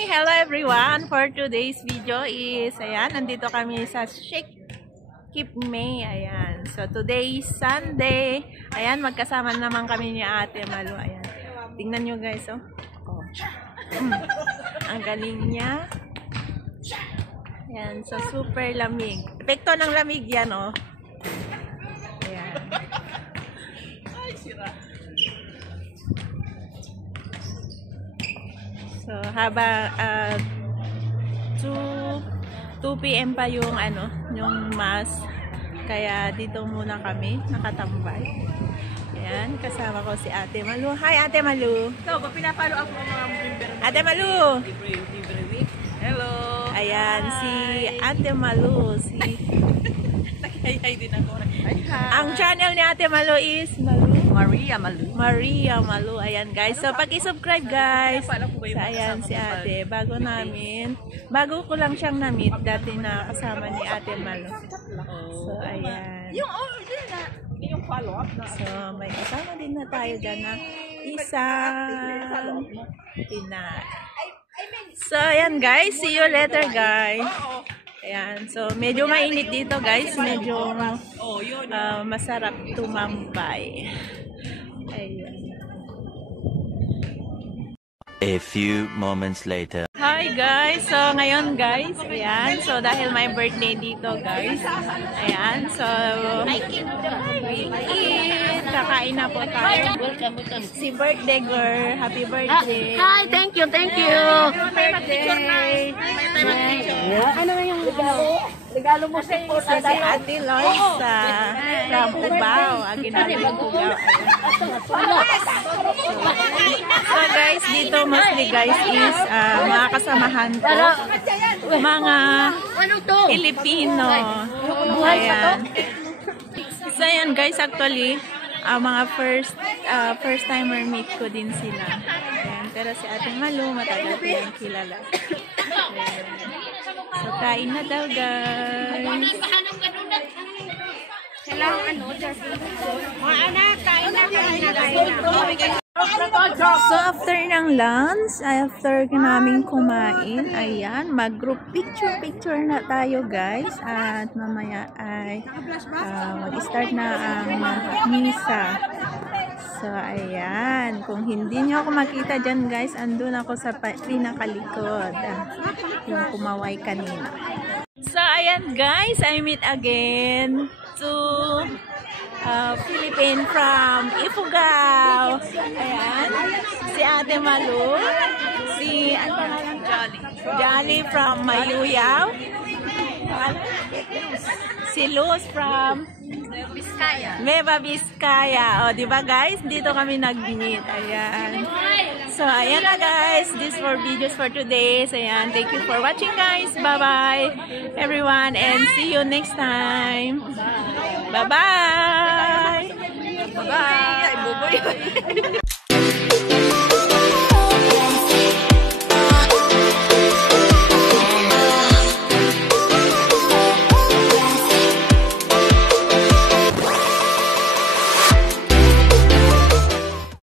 Hi! Hello everyone! For today's video is, ayan, nandito kami sa Shake Keep May. Ayan. So, today is Sunday. Ayan, magkasama naman kami ni Ate Malu. Ayan. Tingnan nyo guys, oh. Ang galing niya. Ayan. So, super lamig. Epekto ng lamig yan, oh. Ayan. Ay, sira. So, haba 2 PM pa yung yung mass. Kaya dito muna kami nakatambay. Ayan, kasama ko si Ate Malu. Hi, Ate Malu. Ikaw, ba pinapalo ako ng mga member? Ate Malu. Every week. Hello. Ayan, si Ate Malu. Nakihayay din ako. Ang channel ni Ate Malu is Maria Malu. Maria Malu. Ayan guys. So, paki-subscribe guys. So, ayan si Ate. Bago ko lang siyang na-meet. Dati na kasama ni Ate Malu. So, ayan. Yung follow-up na. So, may kasama din na tayo dyan na isang Pinay. So, ayan guys. See you later guys. Ayan. So, medyo mainit dito guys. Medyo masarap tumambay. Ayan. A few moments later. Hi guys! So ngayon guys, ayan. So dahil may birthday dito guys. Ayan. So we eat. Kakain na po tayo. Welcome. Si birthday girl. Happy birthday. Hi, thank you. Happy birthday. Ano na yung regalo mo sa po So si Ate Loisa from Cubao. Aguinaldo, Cubao. So guys, dito mostly guys is mga kasamahan ko. Mga Pilipino. Ayan. So ayan guys, actually, mga first timer meet ko din sila. Ayan. Pero si Ate Malu, matagal ko yung kilala. Ayan. So kain na daw guys. So after ng lunch, after naming kumain, ayan, mag-group picture na tayo guys. At mamaya ay mag-start na ang misa. So ayan, kung hindi nyo ako makita dyan guys, andun ako sa pinakalikod. Yung kumaway kanina. So ayan guys, I meet again to Philippine from Ifugao. Ayan, si Ate Malu, si Jolly from Mayuyaw, si Luz from Nueva Vizcaya. O, diba guys? Dito kami nag-meet. Ayan. So, ayan na guys. This for videos for today. So, ayan. Thank you for watching guys. Bye-bye everyone. And see you next time. Bye-bye. Bye-bye.